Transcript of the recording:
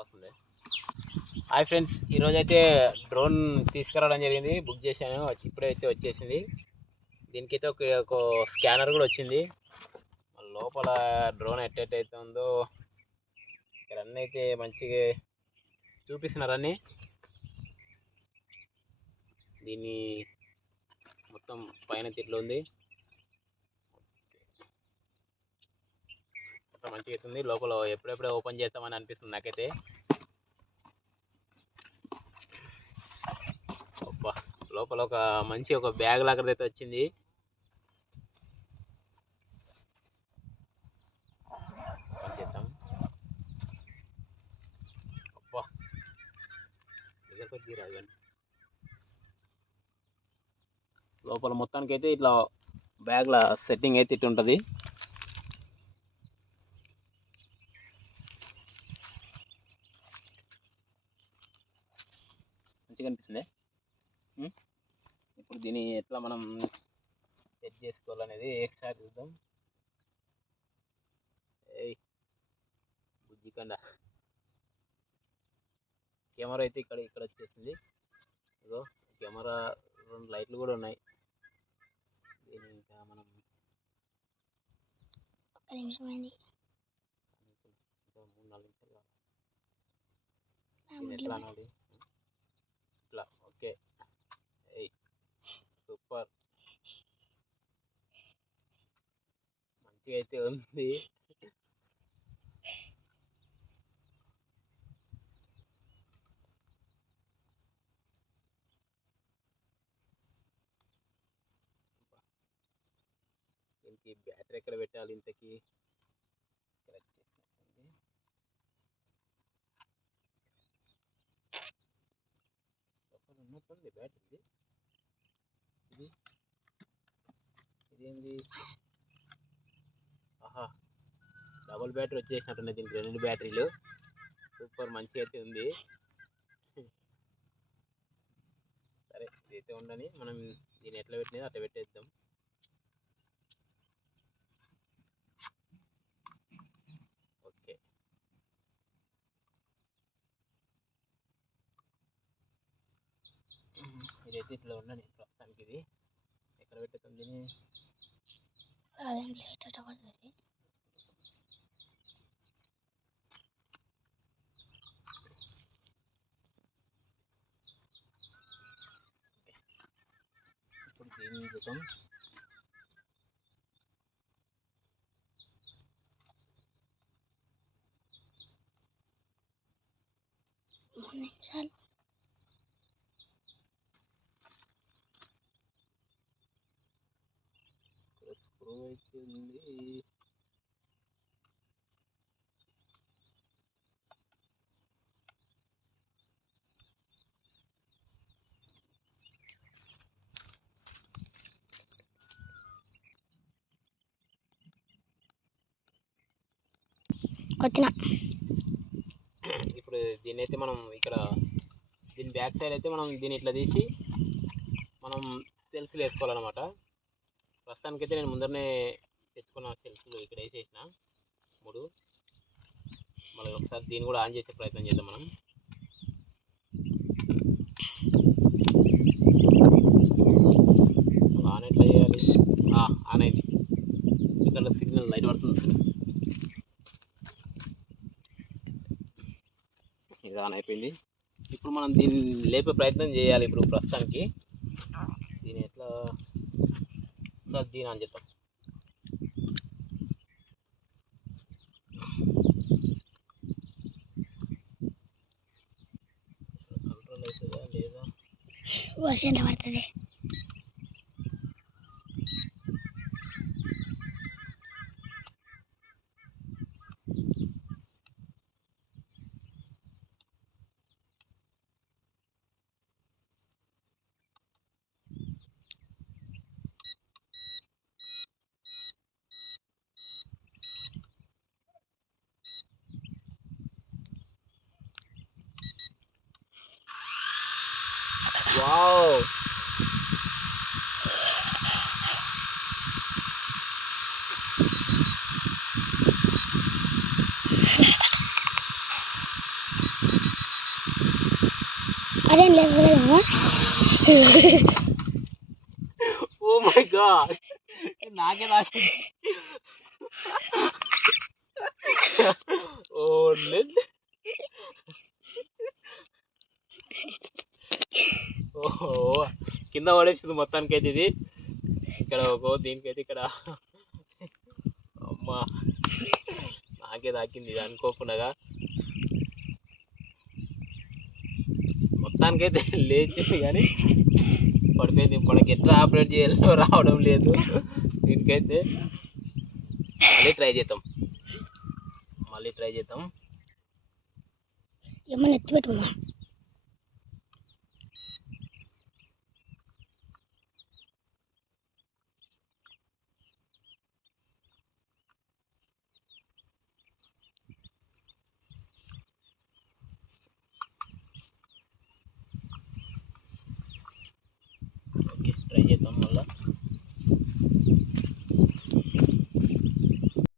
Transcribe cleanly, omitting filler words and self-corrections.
వస్తుంది. Hi friends, ఈరోజు అయితే డ్రోన్ తీసుకురావడం జరిగింది. బుక్ చేశాను, ఇప్పుడే అయితే వచ్చేసింది. దీనికైతే ఒక స్కానర్ కూడా వచ్చింది. లోపల డ్రోన్ ఎట్టయితే ఉందో ఇక్కడ అన్నీ అయితే మంచిగా చూపిస్తున్నారు. అన్నీ దీన్ని మొత్తం పైన తిట్లు ఉంది, మొత్తం మంచిగా అవుతుంది. లోపల ఎప్పుడెప్పుడే ఓపెన్ చేస్తామని అనిపిస్తుంది నాకైతే. లోపల ఒక మంచి ఒక బ్యాగ్ లాగా అయితే వచ్చింది. చేద్దాం. అబ్బా దగ్గరకు రాదండి. లోపల మొత్తానికి అయితే ఇట్లా బ్యాగ్ల సెట్టింగ్ అయితే ఇటు ఉంటుంది. మంచిగా అనిపిస్తుంది. ఇప్పుడు దీన్ని ఎట్లా మనం సెట్ చేసుకోవాలనేది ఒకసారి చూద్దాం. బుజ్జికండ కెమెరా అయితే ఇక్కడ వచ్చేసింది. ఇగో కెమెరా 2 లైట్లు కూడా ఉన్నాయి. దీని ఇంకా మనం 3-4 నిమిషాలు ఎట్లా అనాలి ఇట్లా. ఓకే, సూపర్, మంచిగా అయితే ఉంది. దీనికి బ్యాటరీ ఎక్కడ పెట్టాలి? ఇంతకీ ఉన్నట్టుంది బ్యాటరీ. ఇదేంది? ఆహా, డబుల్ బ్యాటరీ వచ్చేసినట్టున్నాయి దీనికి, 2 బ్యాటరీలు. సూపర్, మంచిగా అయితే ఉంది. సరే, ఇదైతే ఉండని, మనం దీన్ని ఎట్లా పెట్టినది అట్లా పెట్టేద్దాం. ఓకే, ఇదైతే ఇట్లా ఉండని ప్రస్తుతానికి. ఇది ఎక్కడ పెట్టేద్దాం దీన్ని? ఇప్పుడు దీన్ని చూద్దాం. స్క్రూ అయితే ఉంది. ఇప్పుడు దీన్ని అయితే మనం ఇక్కడ దీని బ్యాక్ సైడ్ అయితే మనం దీన్ని ఇట్లా తీసి మనం సెల్స్లు వేసుకోవాలన్నమాట. ప్రస్తుతానికైతే నేను ముందరనే తెచ్చుకున్న సెల్స్లు ఇక్కడ వేసేసిన 3. మళ్ళీ ఒకసారి దీన్ని కూడా ఆన్ చేసే ప్రయత్నం చేద్దాం మనం. ఆన్ ఎట్లా చేయాలి? ఆన్ అయింది. ఇక్కడ సిగ్నల్ లైట్ పడుతుంది. ఇది ఆన్ అయిపోయింది. ఇప్పుడు మనం దీన్ని లేపే ప్రయత్నం చేయాలి. ఇప్పుడు ప్రస్తుతానికి దీన్ని ఎట్లా దీని ఆన్ చేద్దాం. కంట్రోల్ అవుతుందా లేదా? వర్షం పడుతుంది. వావ్, అదేం లేదు. ఓ మై గాడ్, నాకే తాకింది. ఓ లేదు. ఓహో, కింద పడేసింది మొత్తానికైతే ఇది. ఇక్కడ దీనికైతే ఇక్కడ అమ్మా నాకే తాకింది ఇది అనుకోకుండా. మొత్తానికైతే లేచింది కానీ పడిపోయింది. మనకి ఎట్లా ఆపరేట్ చేయాలో రావడం లేదు. దీనికైతే మళ్ళీ ట్రై చేద్దాం. ఏమన్నా ఎత్తిపెట్టుమా. ఓకే, ట్రై చేద్దాం మళ్ళీ.